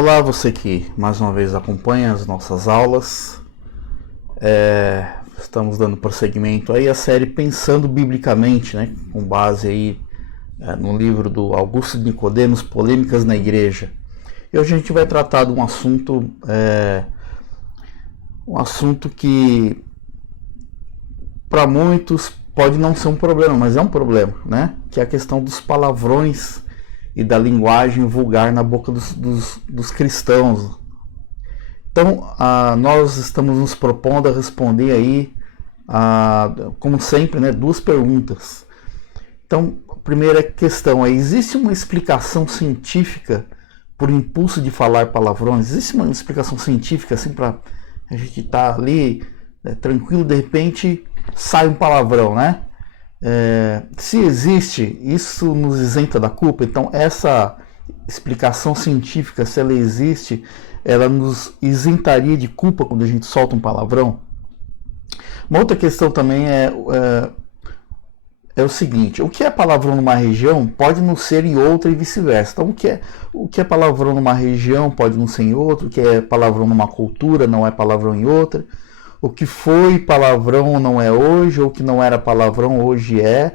Olá, você que mais uma vez acompanha as nossas aulas. Estamos dando prosseguimento aí à série Pensando Biblicamente, né? Com base aí no livro do Augusto de Nicodemos, Polêmicas na Igreja. E hoje a gente vai tratar de um assunto que para muitos pode não ser um problema, mas é um problema, né? Que é a questão dos palavrões e da linguagem vulgar na boca dos cristãos. Então, nós estamos nos propondo a responder aí, como sempre, né, duas perguntas. Então, a primeira questão é: existe uma explicação científica por impulso de falar palavrões? Existe uma explicação científica assim para a gente estar ali tranquilo, de repente sai um palavrão, né? Se existe, isso nos isenta da culpa. Então, essa explicação científica, se ela existe, ela nos isentaria de culpa quando a gente solta um palavrão? Uma outra questão também é o seguinte: o que é palavrão numa região pode não ser em outra e vice-versa. Então, o que é palavrão numa região pode não ser em outra, o que é palavrão numa cultura não é palavrão em outra. O que foi palavrão não é hoje, ou o que não era palavrão hoje é.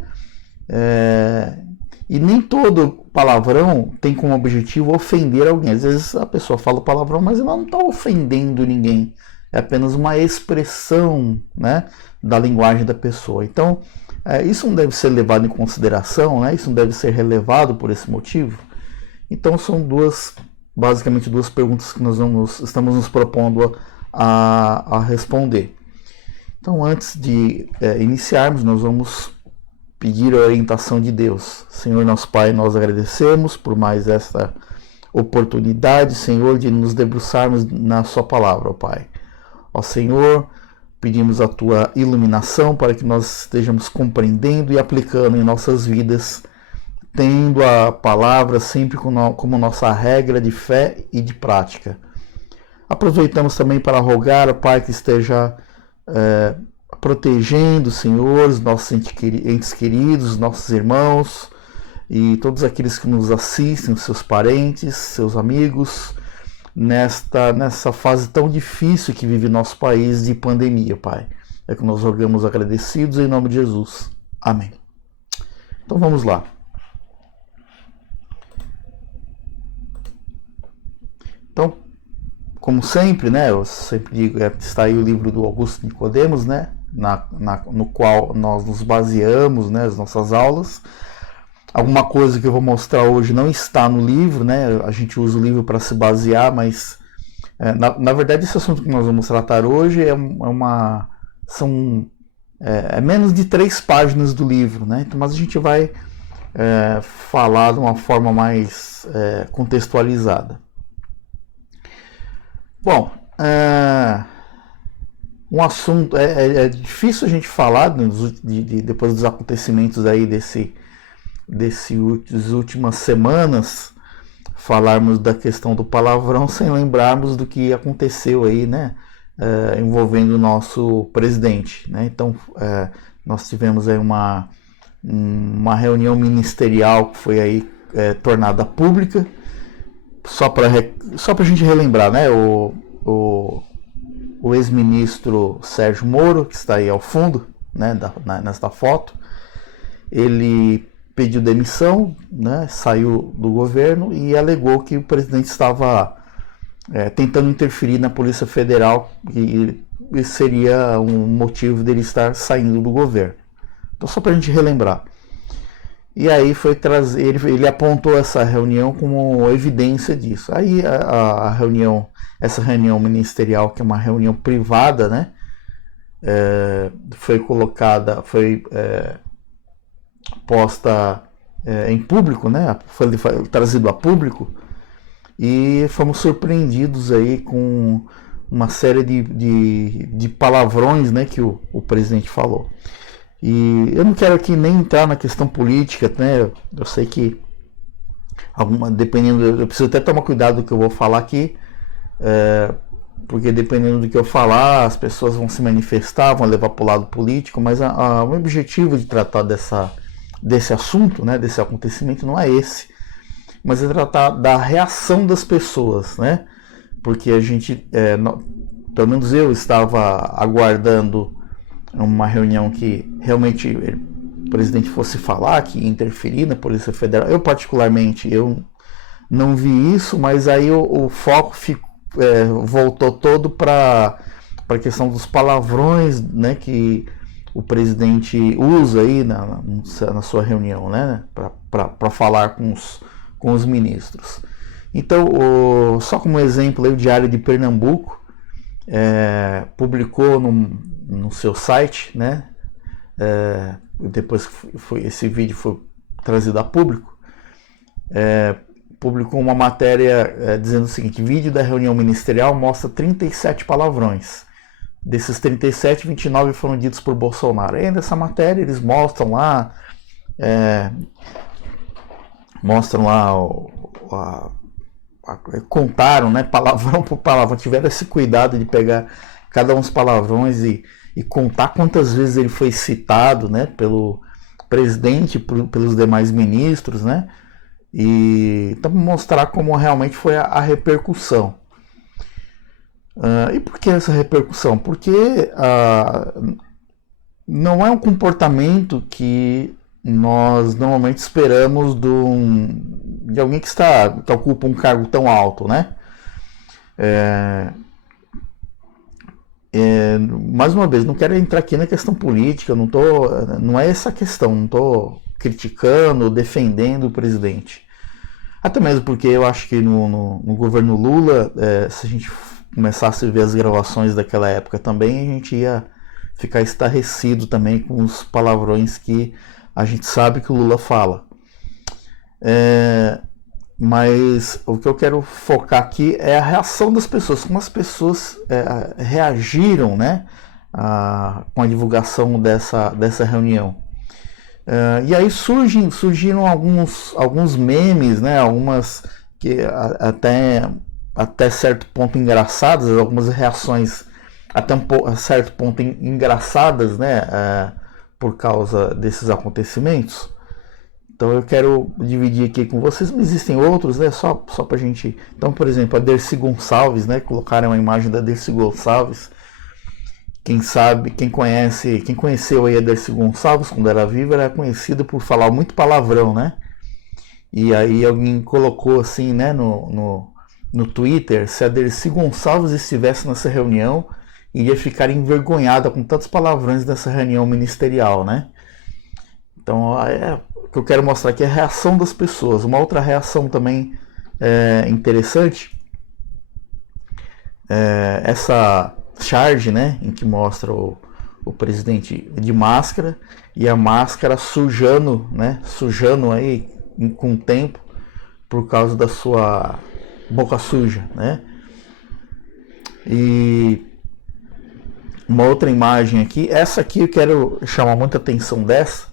E nem todo palavrão tem como objetivo ofender alguém. Às vezes a pessoa fala palavrão, mas ela não está ofendendo ninguém. É apenas uma expressão, né, da linguagem da pessoa. Então, isso não deve ser levado em consideração, né? Isso não deve ser relevado por esse motivo. Então, são basicamente duas perguntas que nós estamos nos propondo a responder. Então, antes de iniciarmos, nós vamos pedir a orientação de Deus. Senhor nosso Pai, nós agradecemos por mais esta oportunidade, Senhor, de nos debruçarmos na sua palavra, ó Pai. Ó Senhor, pedimos a tua iluminação para que nós estejamos compreendendo e aplicando em nossas vidas, tendo a palavra sempre como nossa regra de fé e de prática. Aproveitamos também para rogar, Pai, que esteja protegendo, Senhor, os nossos entes queridos, nossos irmãos e todos aqueles que nos assistem, os seus parentes, seus amigos, nessa fase tão difícil que vive nosso país de pandemia, Pai. É que nós rogamos agradecidos em nome de Jesus. Amém. Então vamos lá. Então, como sempre, né, eu sempre digo, está aí o livro do Augusto de Nicodemos, né, no qual nós nos baseamos, né, as nossas aulas. Alguma coisa que eu vou mostrar hoje não está no livro, né, a gente usa o livro para se basear, mas na verdade esse assunto que nós vamos tratar hoje é menos de 3 páginas do livro, né, então, mas a gente vai falar de uma forma mais contextualizada. Bom, um assunto é difícil a gente falar depois dos acontecimentos aí dessas últimas semanas, falarmos da questão do palavrão sem lembrarmos do que aconteceu aí, né, envolvendo o nosso presidente, né? Então, nós tivemos aí uma reunião ministerial que foi aí tornada pública. Só para a gente relembrar, né, o ex-ministro Sérgio Moro, que está aí ao fundo, né, nesta foto, ele pediu demissão, né, saiu do governo e alegou que o presidente estava tentando interferir na Polícia Federal e seria um motivo dele estar saindo do governo. Então, só para a gente relembrar. E aí ele apontou essa reunião como evidência disso. Aí essa reunião ministerial, que é uma reunião privada, né, foi posta em público, né, foi trazido a público, e fomos surpreendidos aí com uma série de palavrões, né, que o presidente falou. E eu não quero aqui nem entrar na questão política, né? Eu sei que eu preciso até tomar cuidado do que eu vou falar aqui, porque dependendo do que eu falar, as pessoas vão se manifestar, vão levar para o lado político, mas o objetivo de tratar desse assunto, né, desse acontecimento, não é esse. mas é tratar da reação das pessoas, né? Porque a gente, pelo menos eu estava aguardando uma reunião que realmente o presidente fosse falar, que ia interferir na Polícia Federal. Eu particularmente, eu não vi isso, mas aí o foco voltou todo para a questão dos palavrões, né, que o presidente usa aí na sua reunião, né, para falar com os ministros. Então, só como exemplo, aí, o Diário de Pernambuco publicou no seu site, né, depois que esse vídeo foi trazido a público, publicou uma matéria dizendo o seguinte: vídeo da reunião ministerial mostra 37 palavrões. Desses 37, 29 foram ditos por Bolsonaro. E nessa matéria eles mostram lá contaram, né, palavrão por palavrão, tiveram esse cuidado de pegar cada um dos palavrões e contar quantas vezes ele foi citado, né, pelo presidente, pelos demais ministros, né, e então mostrar como realmente foi a repercussão. E por que essa repercussão? Porque não é um comportamento que nós normalmente esperamos de alguém que ocupa um cargo tão alto, né? Mais uma vez, não quero entrar aqui na questão política, não é essa a questão, não estou criticando, defendendo o presidente. Até mesmo porque eu acho que no governo Lula, se a gente começasse a ver as gravações daquela época também, a gente ia ficar estarrecido também com os palavrões que a gente sabe que o Lula fala. Mas o que eu quero focar aqui é a reação das pessoas, como as pessoas reagiram, né, com a divulgação dessa reunião. E aí surgiram alguns memes, né, algumas que até certo ponto engraçadas, algumas reações até a certo ponto engraçadas, né, por causa desses acontecimentos. Então eu quero dividir aqui com vocês, mas existem outros, né, só pra gente... Então, por exemplo, a Dercy Gonçalves, né, colocaram uma imagem da Dercy Gonçalves. Quem sabe, quem conheceu aí a Dercy Gonçalves quando era viva, era conhecida por falar muito palavrão, né? E aí alguém colocou assim, né, no Twitter, se a Dercy Gonçalves estivesse nessa reunião, iria ficar envergonhada com tantos palavrões dessa reunião ministerial, né? Então, o que eu quero mostrar aqui é a reação das pessoas. Uma outra reação também interessante, essa charge, né, em que mostra o presidente de máscara e a máscara sujando aí com o tempo por causa da sua boca suja, né? E uma outra imagem aqui, essa aqui eu quero chamar muita atenção dessa,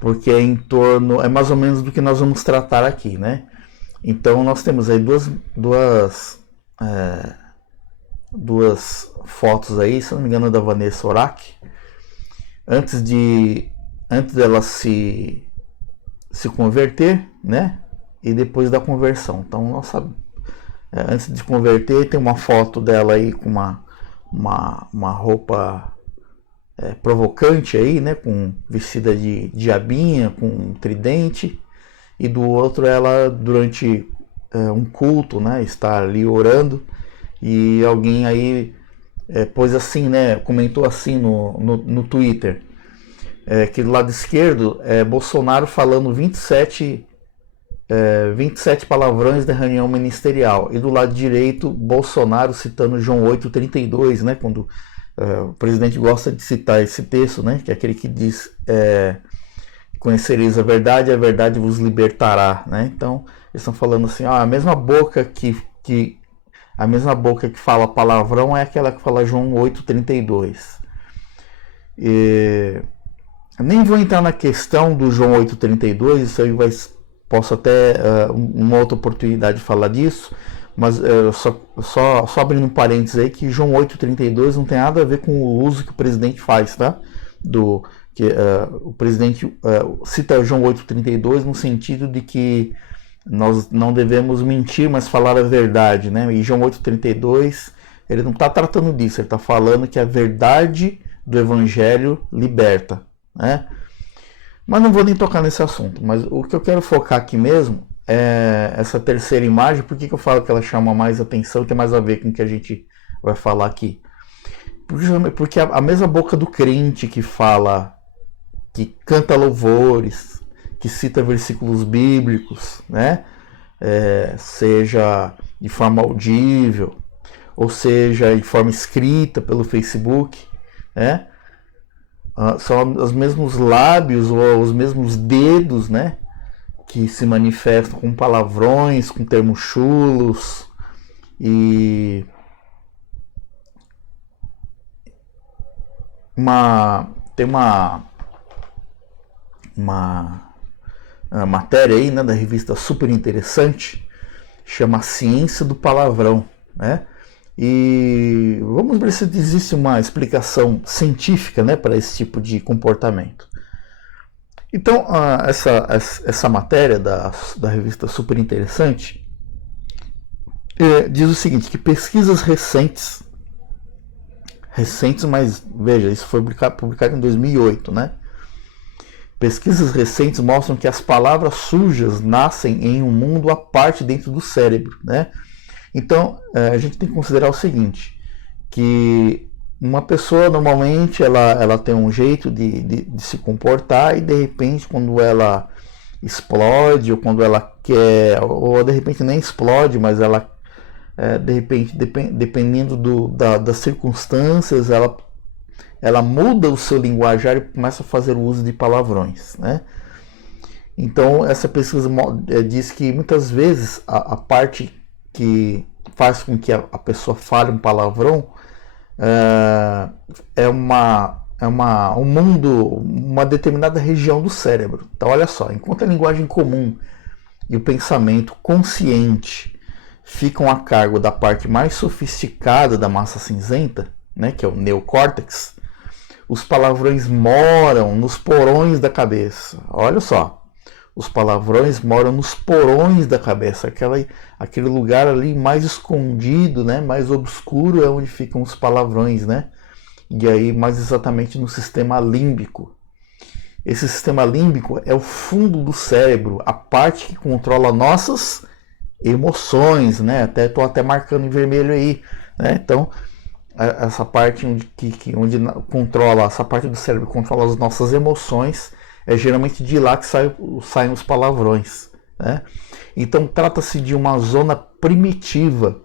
porque é mais ou menos do que nós vamos tratar aqui, né? Então nós temos aí duas fotos aí, se não me engano, da Vanessa Urach, antes dela se converter, né? E depois da conversão. Então, nossa, antes de converter, tem uma foto dela aí com uma roupa provocante aí, né? Vestida de diabinha, com um tridente, e do outro ela durante um culto, né? Está ali orando. E alguém aí pôs assim, né, comentou assim no Twitter, que do lado esquerdo Bolsonaro falando 27 palavrões da reunião ministerial, e do lado direito Bolsonaro citando João 8,32, né, quando o presidente gosta de citar esse texto, né, que é aquele que diz conhecereis a verdade vos libertará, né? Então eles estão falando assim, a mesma boca que fala palavrão é aquela que fala João 8,32. Nem vou entrar na questão do João 8,32, isso aí posso até uma outra oportunidade de falar disso, mas só abrindo um parênteses aí, que João 8,32 não tem nada a ver com o uso que o presidente faz, tá? O presidente cita João 8,32 no sentido de que nós não devemos mentir, mas falar a verdade, né? E João 8,32, ele não está tratando disso, ele está falando que a verdade do Evangelho liberta, né? Mas não vou nem tocar nesse assunto, mas o que eu quero focar aqui mesmo é essa terceira imagem. Por que eu falo que ela chama mais atenção e tem mais a ver com o que a gente vai falar aqui? Porque a mesma boca do crente que fala, que canta louvores, que cita versículos bíblicos, né? Seja de forma audível, ou seja de forma escrita pelo Facebook, né? São os mesmos lábios ou os mesmos dedos, né? Que se manifestam com palavrões, com termos chulos e tem uma matéria aí, né, da revista super interessante, chama Ciência do Palavrão, né? E vamos ver se existe uma explicação científica, né, para esse tipo de comportamento. Então, essa matéria da revista super interessante diz o seguinte, que pesquisas recentes, mas veja, isso foi publicado em 2008, né? Pesquisas recentes mostram que as palavras sujas nascem em um mundo à parte dentro do cérebro, né? Então, a gente tem que considerar o seguinte, que uma pessoa normalmente ela tem um jeito de se comportar e de repente quando ela explode ou quando ela quer, ou de repente nem explode, mas ela de repente, dependendo das circunstâncias, ela muda o seu linguajar e começa a fazer o uso de palavrões, né? Então, essa pesquisa diz que muitas vezes a parte que faz com que a pessoa fale um palavrão um mundo, uma determinada região do cérebro. Então, olha só, enquanto a linguagem comum e o pensamento consciente ficam a cargo da parte mais sofisticada da massa cinzenta, né, que é o neocórtex, os palavrões moram nos porões da cabeça. Olha só, os palavrões moram nos porões da cabeça, aquele lugar ali mais escondido, né, mais obscuro é onde ficam os palavrões, né? E aí mais exatamente no sistema límbico. Esse sistema límbico é o fundo do cérebro, a parte que controla nossas emoções, né? Estou até marcando em vermelho aí, né? Então, essa parte onde controla, essa parte do cérebro que controla as nossas emoções, é geralmente de lá que saem os palavrões, né? Então, trata-se de uma zona primitiva.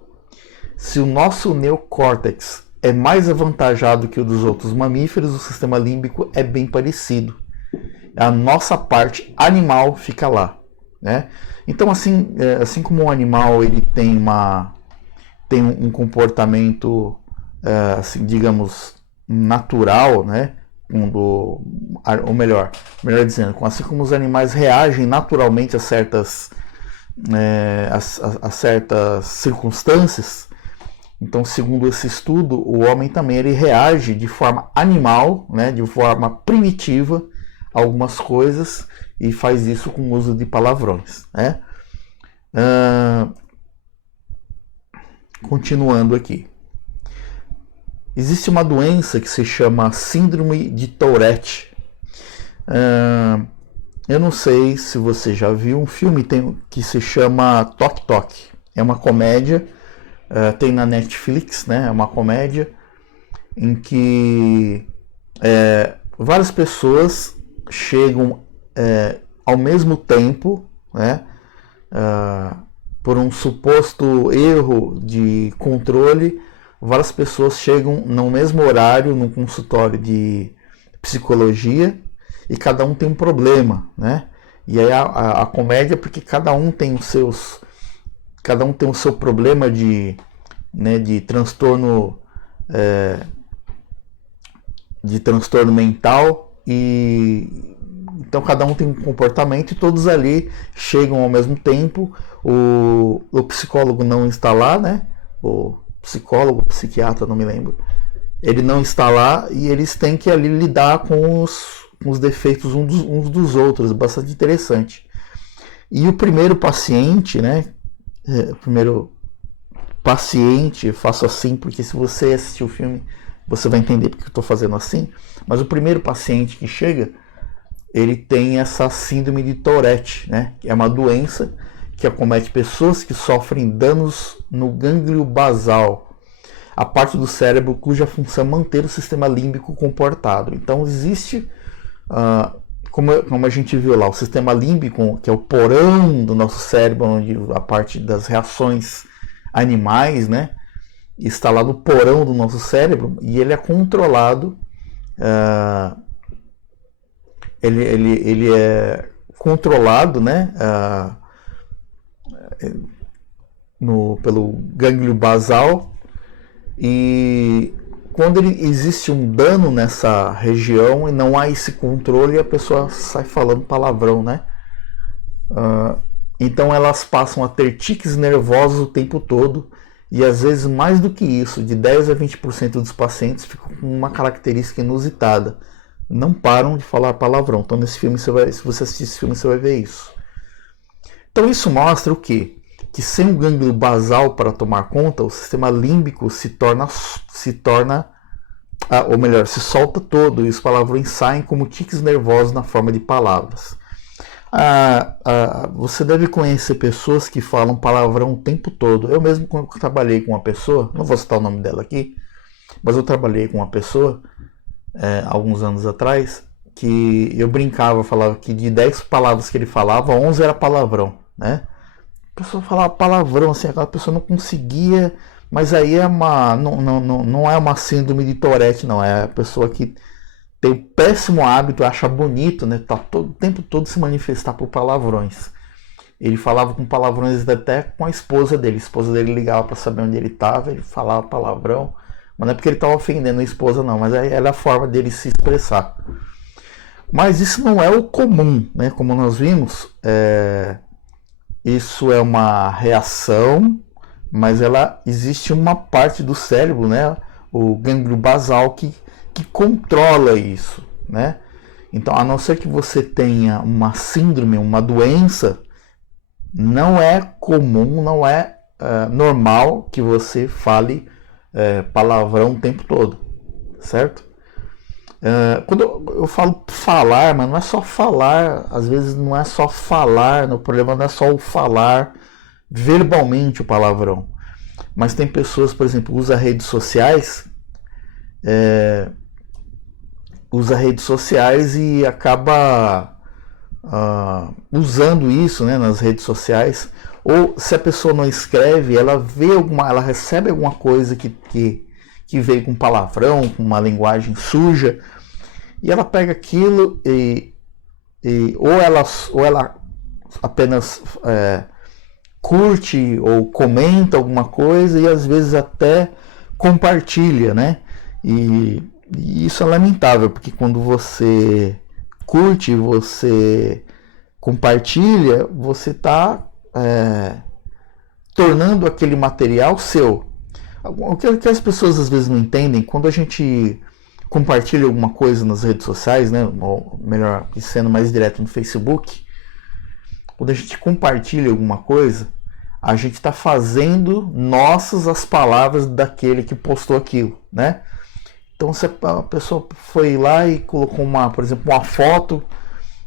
Se o nosso neocórtex é mais avantajado que o dos outros mamíferos, o sistema límbico é bem parecido. A nossa parte animal fica lá, né? Então, assim como um animal ele tem um comportamento, assim, digamos, natural, né? Ou melhor dizendo, assim como os animais reagem naturalmente a certas circunstâncias, então, segundo esse estudo, o homem também ele reage de forma animal, né? De forma primitiva a algumas coisas, e faz isso com o uso de palavrões, né? Continuando aqui. Existe uma doença que se chama Síndrome de Tourette. Eu não sei se você já viu um filme que se chama Tok Tok. É uma comédia, tem na Netflix, né? É uma comédia em que várias pessoas chegam ao mesmo tempo, né, por um suposto erro de controle, várias pessoas chegam no mesmo horário no consultório de psicologia e cada um tem um problema, né? E aí a comédia, porque cada um tem o seu problema de transtorno mental, e então cada um tem um comportamento e todos ali chegam ao mesmo tempo. O psicólogo não está lá, né? O psicólogo, psiquiatra, não me lembro. Ele não está lá e eles têm que ali lidar com os defeitos uns dos outros. Bastante interessante. E o primeiro paciente, né? O primeiro paciente, eu faço assim porque se você assistir o filme, você vai entender porque eu estou fazendo assim. Mas o primeiro paciente que chega, ele tem essa síndrome de Tourette, né? Que é uma doença que acomete pessoas que sofrem danos no gânglio basal, a parte do cérebro cuja função é manter o sistema límbico comportado. Então existe, como a gente viu lá, o sistema límbico, que é o porão do nosso cérebro, onde a parte das reações animais, né, está lá no porão do nosso cérebro, e ele é controlado, ele é controlado, né, pelo gânglio basal, e quando existe um dano nessa região e não há esse controle, a pessoa sai falando palavrão, né? Então elas passam a ter tiques nervosos o tempo todo, e às vezes mais do que isso, de 10 a 20% dos pacientes ficam com uma característica inusitada, não param de falar palavrão. Então nesse filme, se você assistir esse filme, você vai ver isso. Então isso mostra o quê? Que sem o gânglio basal para tomar conta, o sistema límbico se solta todo, e os palavrões saem como tiques nervosos na forma de palavras. Você deve conhecer pessoas que falam palavrão o tempo todo. Eu mesmo, quando trabalhei com uma pessoa, não vou citar o nome dela aqui, mas eu trabalhei com uma pessoa alguns anos atrás, que eu brincava, falava que de 10 palavras que ele falava, 11 era palavrão, né? A pessoa falava palavrão, assim, aquela pessoa não conseguia, mas aí não é uma síndrome de Tourette, não, é a pessoa que tem o péssimo hábito, acha bonito, né, tá o tempo todo se manifestar por palavrões. Ele falava com palavrões até com a esposa dele ligava para saber onde ele estava, ele falava palavrão, mas não é porque ele estava ofendendo a esposa, não, mas era a forma dele se expressar. Mas isso não é o comum, né, como nós vimos, isso é uma reação, mas existe uma parte do cérebro, né, o gânglio basal, que controla isso, né? Então, a não ser que você tenha uma síndrome, uma doença, não é comum, não é normal que você fale palavrão o tempo todo, certo? Quando eu falo falar, mas não é só falar, às vezes não é só falar, o problema não é só o falar verbalmente o palavrão, mas tem pessoas, por exemplo, usa redes sociais e acaba usando isso, né, nas redes sociais, ou se a pessoa não escreve, ela recebe alguma coisa que veio com palavrão, com uma linguagem suja, e ela pega aquilo ou ela apenas curte ou comenta alguma coisa, e às vezes até compartilha, né? E isso é lamentável, porque quando você curte, você compartilha, você está tornando aquele material seu. O que as pessoas às vezes não entendem, quando a gente compartilha alguma coisa nas redes sociais, né, ou melhor, sendo mais direto no Facebook, quando a gente compartilha alguma coisa, a gente está fazendo nossas as palavras daquele que postou aquilo, né? Então, se a pessoa foi lá e colocou por exemplo, uma foto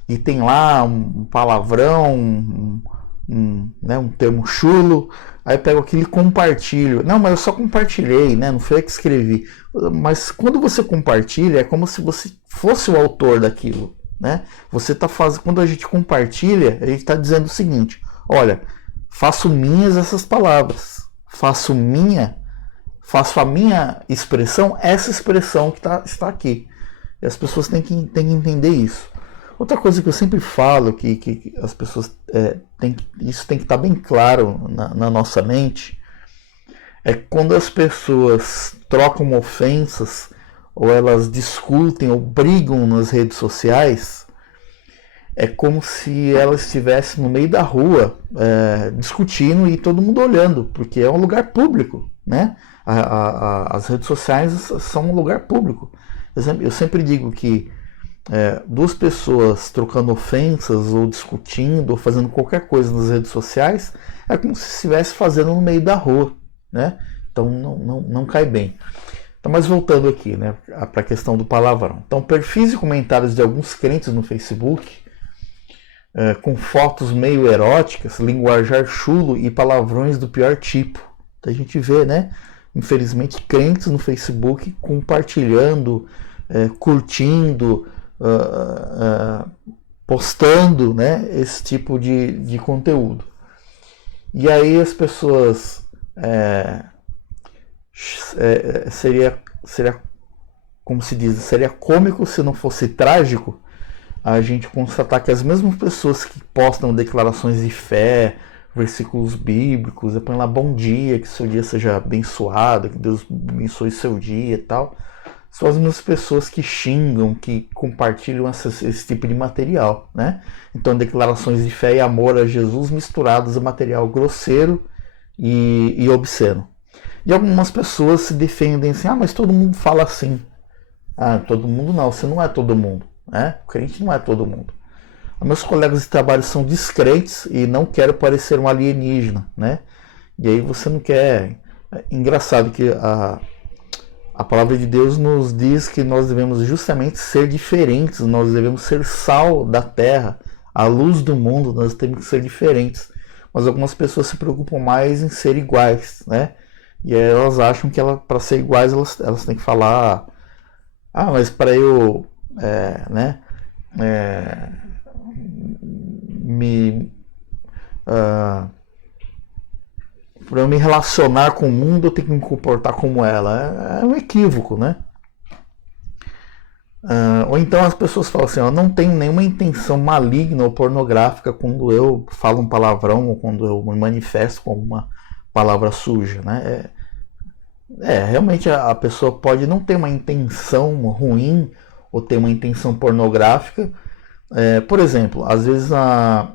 e tem lá um palavrão, um termo chulo, aí eu pego aquilo e compartilho. Não, mas eu só compartilhei, né? Não foi eu que escrevi. Mas quando você compartilha, é como se você fosse o autor daquilo, né? Quando a gente compartilha, a gente está dizendo o seguinte: olha, faço minhas essas palavras, faço a minha expressão, essa expressão que está aqui. E as pessoas têm que entender isso. Outra coisa que eu sempre falo, que as pessoas isso tem que estar bem claro na nossa mente, é quando as pessoas trocam ofensas, ou elas discutem ou brigam nas redes sociais, é como se elas estivessem no meio da rua discutindo e todo mundo olhando, porque é um lugar público, né? As redes sociais são um lugar público. Eu sempre digo que duas pessoas trocando ofensas ou discutindo ou fazendo qualquer coisa nas redes sociais, é como se estivesse fazendo no meio da rua, né? Então não cai bem. Então, mas voltando aqui, né, para a questão do palavrão. Então, perfis e comentários de alguns crentes no Facebook, com fotos meio eróticas, linguajar chulo e palavrões do pior tipo. Então, a gente vê, né, infelizmente, crentes no Facebook compartilhando, curtindo, postando, né, esse tipo de conteúdo. E aí as pessoas seria como se diz, seria cômico se não fosse trágico a gente constatar que as mesmas pessoas que postam declarações de fé, versículos bíblicos, põe lá bom dia, que seu dia seja abençoado, que Deus abençoe seu dia e tal, são as mesmas pessoas que xingam, que compartilham esse tipo de material, né? Então, declarações de fé e amor a Jesus misturadas a material grosseiro e obsceno. E algumas pessoas se defendem assim, mas todo mundo fala assim. Todo mundo não, você não é todo mundo, né? O crente não é todo mundo. Meus colegas de trabalho são descrentes e não quero parecer um alienígena, né? E aí você não quer... Engraçado que a palavra de Deus nos diz que nós devemos justamente ser diferentes, nós devemos ser sal da terra, a luz do mundo, nós temos que ser diferentes. Mas algumas pessoas se preocupam mais em ser iguais, né? E aí elas acham que para ser iguais elas têm que falar, mas para eu, para eu me relacionar com o mundo eu tenho que me comportar como ela. É um equívoco, né? Ou então as pessoas falam assim, eu não tenho nenhuma intenção maligna ou pornográfica quando eu falo um palavrão ou quando eu me manifesto com uma palavra suja, né? Realmente a pessoa pode não ter uma intenção ruim ou ter uma intenção pornográfica. Por exemplo, às vezes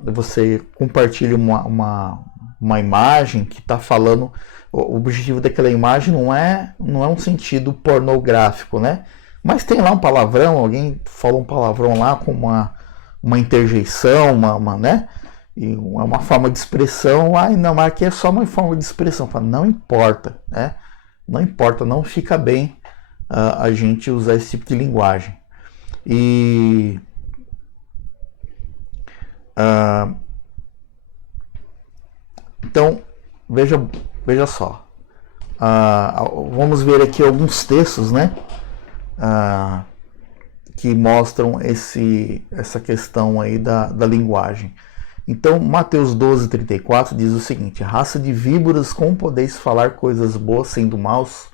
você compartilha uma imagem que está falando, o objetivo daquela imagem não é um sentido pornográfico, né? Mas tem lá um palavrão, alguém falou um palavrão lá com uma interjeição, né? E uma forma de expressão, não, mas aqui é só uma forma de expressão. Não importa, né? Não importa, não fica bem a gente usar esse tipo de linguagem. Então, veja só. Vamos ver aqui alguns textos, né? Que mostram essa questão aí da linguagem. Então, Mateus 12:34 diz o seguinte: raça de víboras, como podeis falar coisas boas sendo maus?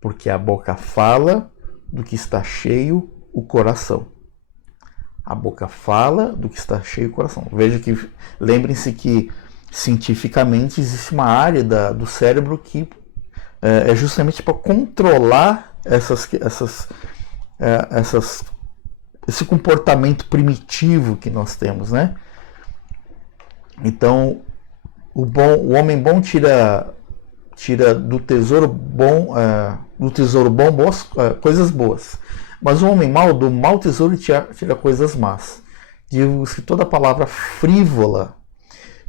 Porque a boca fala do que está cheio o coração. A boca fala do que está cheio o coração. Lembrem-se que cientificamente existe uma área do cérebro que é justamente para controlar esse comportamento primitivo que nós temos, né? Então, o homem bom tira do tesouro bom, coisas boas. Mas o homem mau, do mau tesouro, tira coisas más. Digo que toda palavra frívola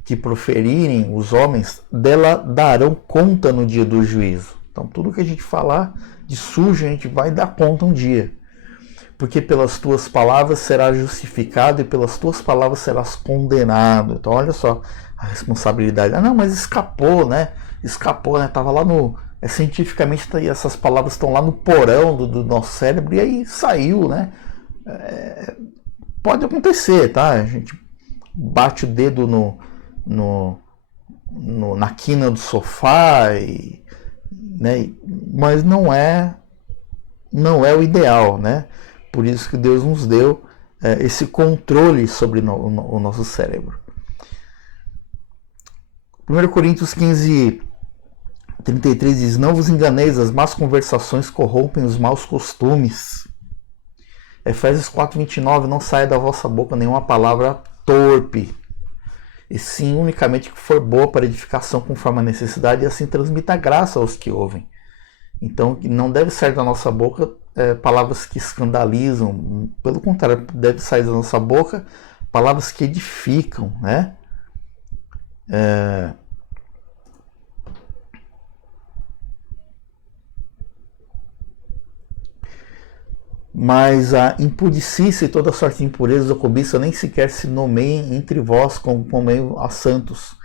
que proferirem os homens, dela darão conta no dia do juízo. Então, tudo que a gente falar de sujo, a gente vai dar conta um dia. Porque pelas tuas palavras serás justificado e pelas tuas palavras serás condenado. Então, olha só a responsabilidade. Não, mas escapou, né? Tava lá cientificamente, essas palavras estão lá no porão do nosso cérebro e aí saiu, né? Pode acontecer, tá? A gente bate o dedo na quina do sofá, né? Mas não é o ideal, né? Por isso que Deus nos deu esse controle sobre o nosso cérebro. 1 Coríntios 15:33 diz: não vos enganeis, as más conversações corrompem os maus costumes. Efésios 4:29, não saia da vossa boca nenhuma palavra torpe, e sim unicamente que for boa para edificação conforme a necessidade, e assim transmita graça aos que ouvem. Então, não deve sair da nossa boca palavras que escandalizam, pelo contrário, deve sair da nossa boca palavras que edificam, né? Mas a impudicícia e toda sorte de impureza ou cobiça nem sequer se nomeiem entre vós como meio a santos,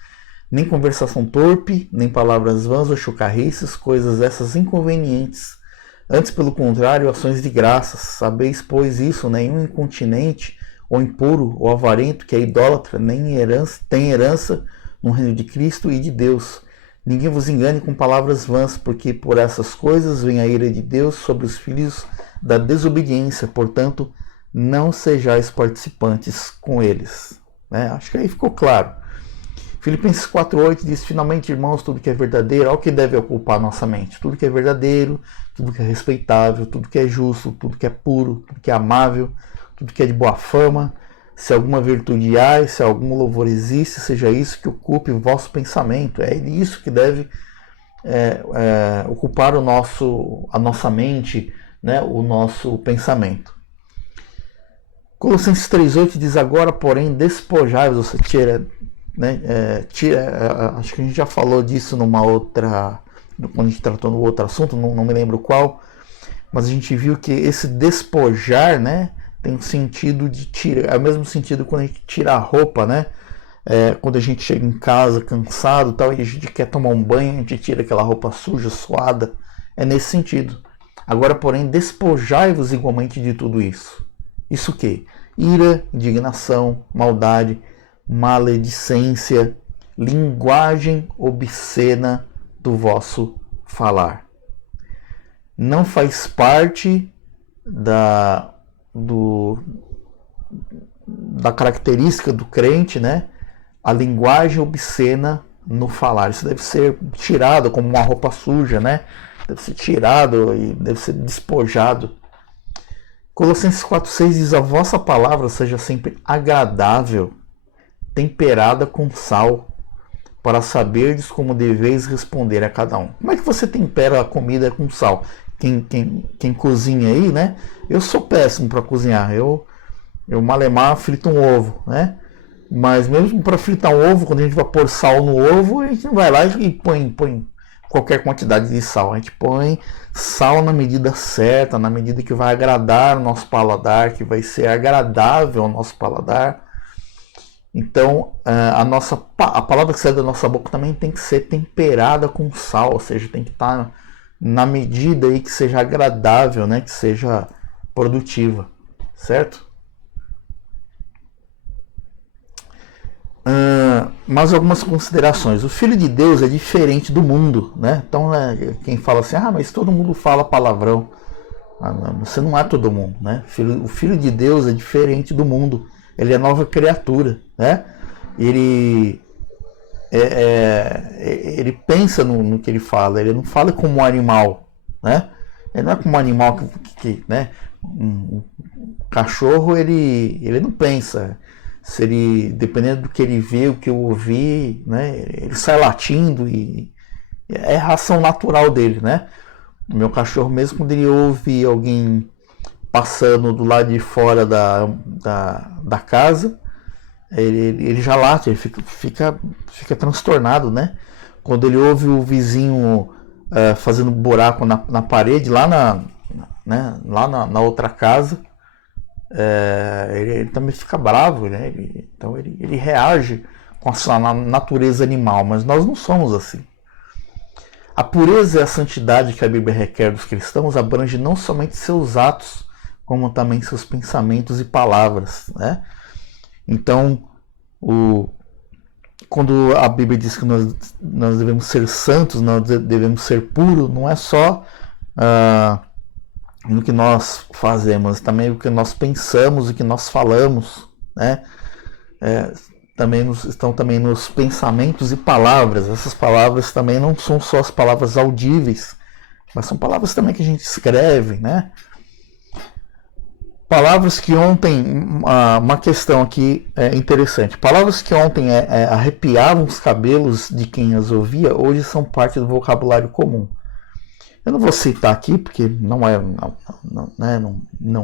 nem conversação torpe, nem palavras vãs ou chocarrices, coisas essas inconvenientes. Antes, pelo contrário, ações de graças. Sabeis, pois, isso, nenhum incontinente, ou impuro, ou avarento, que é idólatra, nem herança, tem herança no reino de Cristo e de Deus. Ninguém vos engane com palavras vãs, porque por essas coisas vem a ira de Deus sobre os filhos da desobediência. Portanto, não sejais participantes com eles. Né? Acho que aí ficou claro. Filipenses 4,8 diz: finalmente, irmãos, tudo que é verdadeiro, ao que deve ocupar nossa mente. Tudo que é verdadeiro, tudo que é respeitável, tudo que é justo, tudo que é puro, tudo que é amável, tudo que é de boa fama. Se alguma virtude há e se algum louvor existe, seja isso que ocupe o vosso pensamento. É isso que deve ocupar a nossa mente, né, o nosso pensamento. Colossenses 3,8 diz: agora, porém, despojai-vos, ou seja, acho que a gente já falou disso numa outra, quando a gente tratou no outro assunto, não me lembro qual, mas a gente viu que esse despojar, né, tem um sentido de tirar, é o mesmo sentido quando a gente tira a roupa, né? Quando a gente chega em casa cansado tal, e a gente quer tomar um banho, a gente tira aquela roupa suja, suada, é nesse sentido. Agora, porém, despojai-vos igualmente de tudo isso. Isso o quê? Ira, indignação, maldade, maledicência, linguagem obscena do vosso falar. Não faz parte da característica do crente, né? A linguagem obscena no falar. Isso deve ser tirado como uma roupa suja, né? Deve ser tirado e deve ser despojado. Colossenses 4,6 diz: a vossa palavra seja sempre agradável, temperada com sal, para saberdes como deveis responder a cada um. Como é que você tempera a comida com sal? Quem cozinha aí, né? Eu sou péssimo para cozinhar. Eu malemar frito um ovo, né? Mas mesmo para fritar um ovo, quando a gente vai pôr sal no ovo, a gente não vai lá e põe qualquer quantidade de sal. A gente põe sal na medida certa, na medida que vai agradar o nosso paladar, que vai ser agradável ao nosso paladar. Então, a palavra que sai da nossa boca também tem que ser temperada com sal, ou seja, tem que estar na medida aí que seja agradável, né? Que seja produtiva, certo? Mas algumas considerações. O Filho de Deus é diferente do mundo, né? Então, quem fala assim, mas todo mundo fala palavrão. Você não é todo mundo, né? O Filho de Deus é diferente do mundo. Ele é nova criatura, né? Ele pensa no que ele fala. Ele não fala como um animal, né? Ele não é como um animal né? Um cachorro, ele não pensa. Se ele, dependendo do que ele vê, o que eu ouvi, né? Ele sai latindo e é a ração natural dele, né? O meu cachorro, mesmo quando ele ouve alguém passando do lado de fora da casa, ele já late, ele fica transtornado, né? Quando ele ouve o vizinho fazendo buraco na parede, lá na outra casa, ele também fica bravo, né? Então ele reage com a sua natureza animal, mas nós não somos assim. A pureza e a santidade que a Bíblia requer dos cristãos abrange não somente seus atos, como também seus pensamentos e palavras, né? Então, quando a Bíblia diz que nós devemos ser santos, nós devemos ser puros, não é só no que nós fazemos, também o que nós pensamos, o que nós falamos, né? Estão também nos pensamentos e palavras. Essas palavras também não são só as palavras audíveis, mas são palavras também que a gente escreve, né? Palavras que ontem, uma questão aqui interessante, palavras que ontem arrepiavam os cabelos de quem as ouvia, hoje são parte do vocabulário comum. Eu não vou citar aqui, porque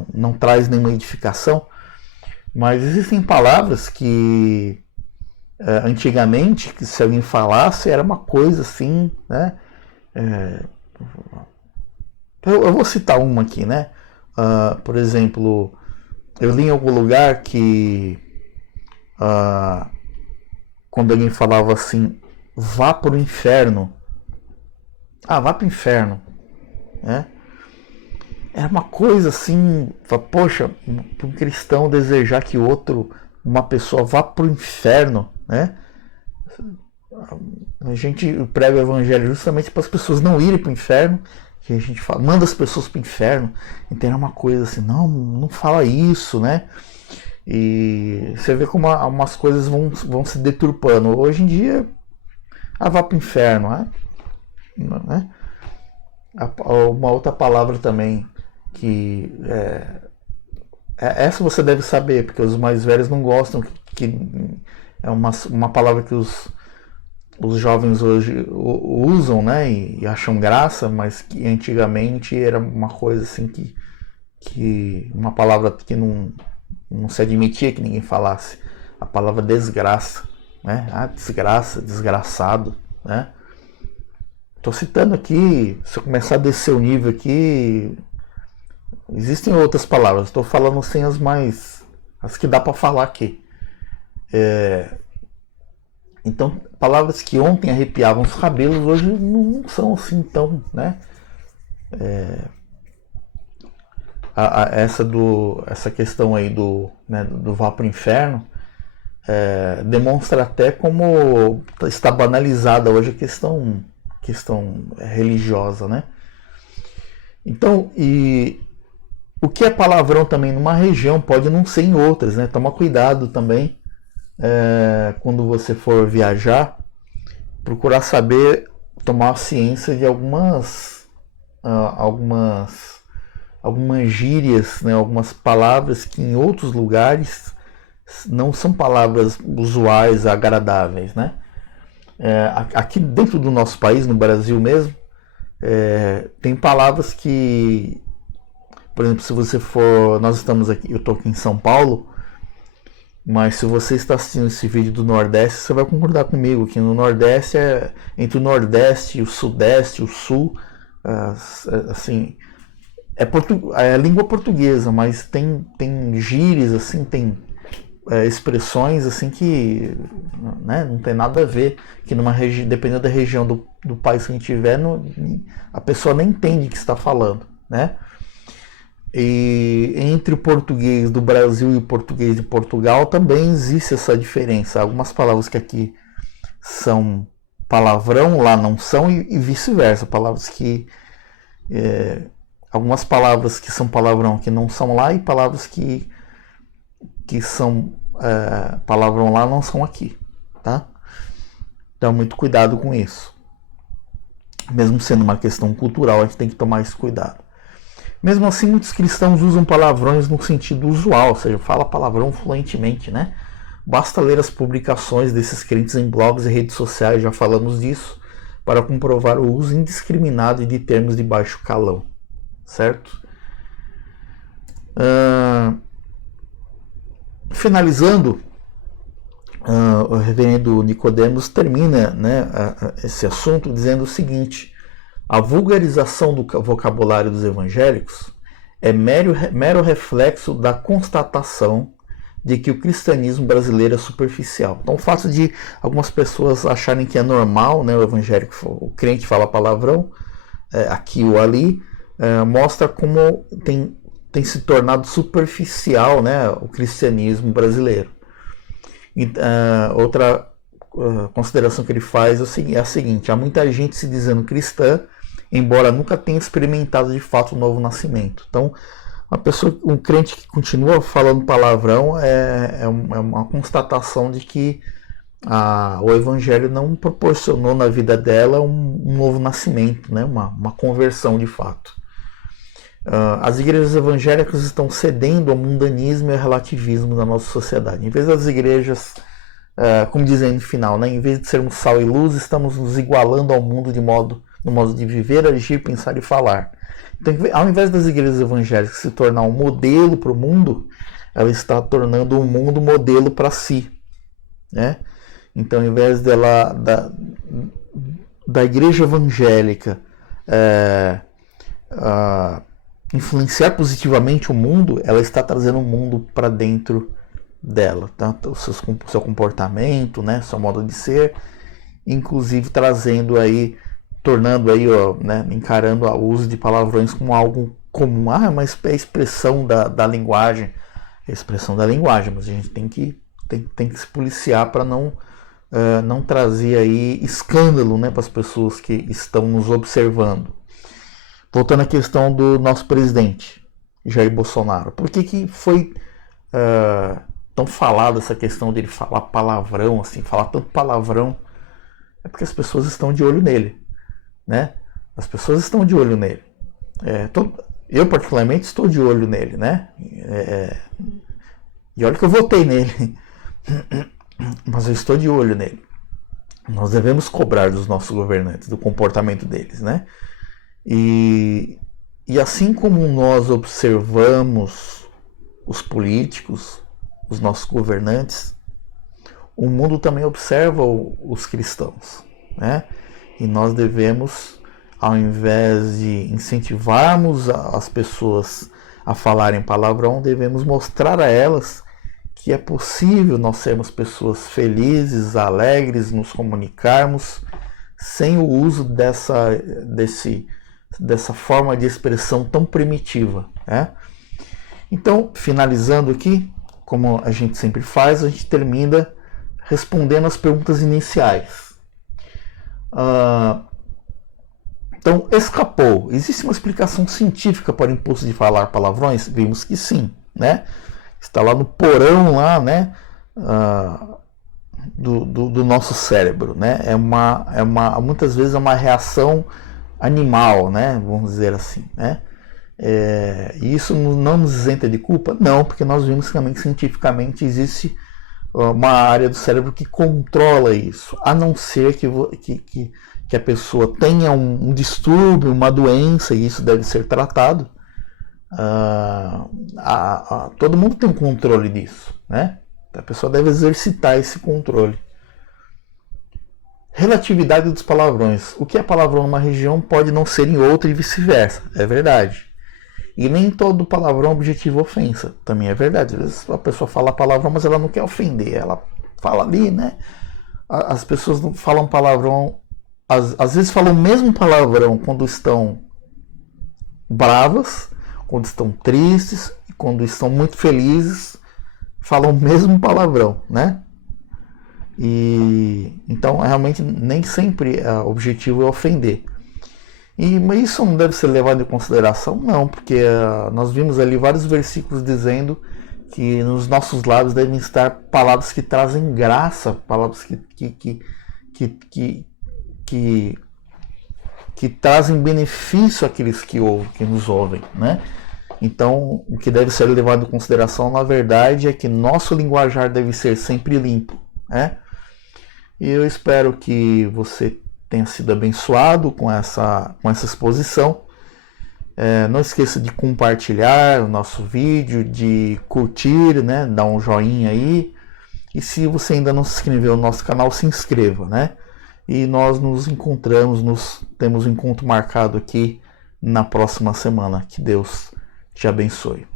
não traz nenhuma edificação, mas existem palavras que antigamente, que se alguém falasse, era uma coisa assim, né? Eu vou citar uma aqui, né? Por exemplo, eu li em algum lugar que quando alguém falava assim, vá pro inferno, vá pro inferno, né? Era uma coisa assim, poxa, para um cristão desejar que uma pessoa vá pro inferno, né? A gente prega o evangelho justamente para as pessoas não irem pro inferno, que a gente manda as pessoas pro inferno. Então era uma coisa assim, não fala isso, né? E você vê como umas coisas vão se deturpando. Hoje em dia, vá pro inferno, né? Uma outra palavra também que essa você deve saber, porque os mais velhos não gostam, que é uma palavra que os jovens hoje usam, né, e acham graça, mas que antigamente era uma coisa assim que uma palavra que não se admitia que ninguém falasse, a palavra desgraça, né? Desgraça, desgraçado, né? Estou citando aqui, se eu começar a descer o nível aqui, existem outras palavras, estou falando sem as que dá para falar aqui. Então, palavras que ontem arrepiavam os cabelos, hoje não são assim tão, né? Essa questão aí do vá pro inferno demonstra até como está banalizada hoje a questão religiosa, né? Então, e o que é palavrão também numa região pode não ser em outras, né? Toma cuidado também quando você for viajar, procurar saber, tomar ciência de algumas gírias, né? Algumas palavras que em outros lugares não são palavras usuais, agradáveis, né? Aqui dentro do nosso país, no Brasil mesmo, tem palavras que, por exemplo, se você for, nós estamos aqui, eu estou aqui em São Paulo, mas se você está assistindo esse vídeo do Nordeste, você vai concordar comigo que no Nordeste entre o Nordeste, o Sudeste, o Sul, assim, é língua portuguesa, mas tem gírias, assim, tem expressões assim que, né, não tem nada a ver, que dependendo da região do país que a gente tiver, a pessoa nem entende o que está falando, né? E entre o português do Brasil e o português de Portugal também existe essa diferença. Algumas palavras que aqui são palavrão, lá não são, e vice-versa. Palavras que algumas palavras que são palavrão que não são lá, e palavras que são palavrão lá não são aqui, tá? Então, muito cuidado com isso. Mesmo sendo uma questão cultural, a gente tem que tomar esse cuidado. Mesmo assim, muitos cristãos usam palavrões no sentido usual, ou seja, fala palavrão fluentemente, né? Basta ler as publicações desses crentes em blogs e redes sociais, já falamos disso, para comprovar o uso indiscriminado de termos de baixo calão, certo? Finalizando, o reverendo Nicodemos termina, né, esse assunto dizendo o seguinte: a vulgarização do vocabulário dos evangélicos é mero reflexo da constatação de que o cristianismo brasileiro é superficial. Então, o fato de algumas pessoas acharem que é normal, né, o evangélico, o crente fala palavrão aqui ou ali, mostra como tem se tornado superficial, né, o cristianismo brasileiro. E, outra consideração que ele faz é a seguinte: há muita gente se dizendo cristã, embora nunca tenha experimentado de fato o novo nascimento. Então, um crente que continua falando palavrão é uma constatação de que o evangelho não proporcionou na vida dela um novo nascimento, né? uma conversão de fato. As igrejas evangélicas estão cedendo ao mundanismo e ao relativismo da nossa sociedade. Em vez das igrejas, como dizem no final, né, em vez de sermos sal e luz, estamos nos igualando ao mundo de modo no modo de viver, agir, pensar e falar. Então, ao invés das igrejas evangélicas se tornar um modelo para o mundo, ela está tornando o mundo modelo para si, né? Então, ao invés da igreja evangélica influenciar positivamente o mundo, ela está trazendo o mundo para dentro dela, tá? O seu comportamento, né? Seu modo de ser, inclusive trazendo aí, tornando aí, né? Encarando o uso de palavrões como algo comum. Mas é a expressão da linguagem, é a expressão da linguagem, mas a gente tem que se policiar para não trazer aí escândalo, né, para as pessoas que estão nos observando. Voltando à questão do nosso presidente, Jair Bolsonaro. Por que foi tão falada essa questão dele falar palavrão, assim, falar tanto palavrão? É porque as pessoas estão de olho nele, né? As pessoas estão de olho nele. Eu, particularmente, estou de olho nele, né? E olha que eu votei nele. Mas eu estou de olho nele. Nós devemos cobrar dos nossos governantes, do comportamento deles, né? E assim como nós observamos os políticos, os nossos governantes, o mundo também observa os cristãos, né? E nós devemos, ao invés de incentivarmos as pessoas a falarem palavrão, devemos mostrar a elas que é possível nós sermos pessoas felizes, alegres, nos comunicarmos sem o uso dessa forma de expressão tão primitiva, né? Então, finalizando aqui, como a gente sempre faz, a gente termina respondendo as perguntas iniciais. Então, escapou. Existe uma explicação científica para o impulso de falar palavrões? Vimos que sim, né? Está lá no porão lá, né, do nosso cérebro, né? Muitas vezes é uma reação animal, né? Vamos dizer assim, né? E isso não nos isenta de culpa? Não, porque nós vimos também que cientificamente existe uma área do cérebro que controla isso, a não ser que a pessoa tenha um distúrbio, uma doença, e isso deve ser tratado. Todo mundo tem um controle disso, né? A pessoa deve exercitar esse controle. Relatividade dos palavrões. O que é palavrão numa região pode não ser em outra e vice-versa. É verdade. E nem todo palavrão é objetivo ofensa. Também é verdade. Às vezes a pessoa fala palavrão, mas ela não quer ofender. Ela fala ali, né? As pessoas não falam palavrão. Às vezes falam o mesmo palavrão quando estão bravas, quando estão tristes, e quando estão muito felizes, falam o mesmo palavrão, né? E então realmente nem sempre o objetivo é ofender. Mas isso não deve ser levado em consideração? Não, porque nós vimos ali vários versículos dizendo que nos nossos lábios devem estar palavras que trazem graça, palavras que trazem benefício àqueles que nos ouvem, né? Então, o que deve ser levado em consideração, na verdade, é que nosso linguajar deve ser sempre limpo, né? E eu espero que você tenha sido abençoado com essa exposição. Não esqueça de compartilhar o nosso vídeo, de curtir, né? Dar um joinha aí. E se você ainda não se inscreveu no nosso canal, se inscreva, né? E nós nos encontramos, temos um encontro marcado aqui na próxima semana. Que Deus te abençoe.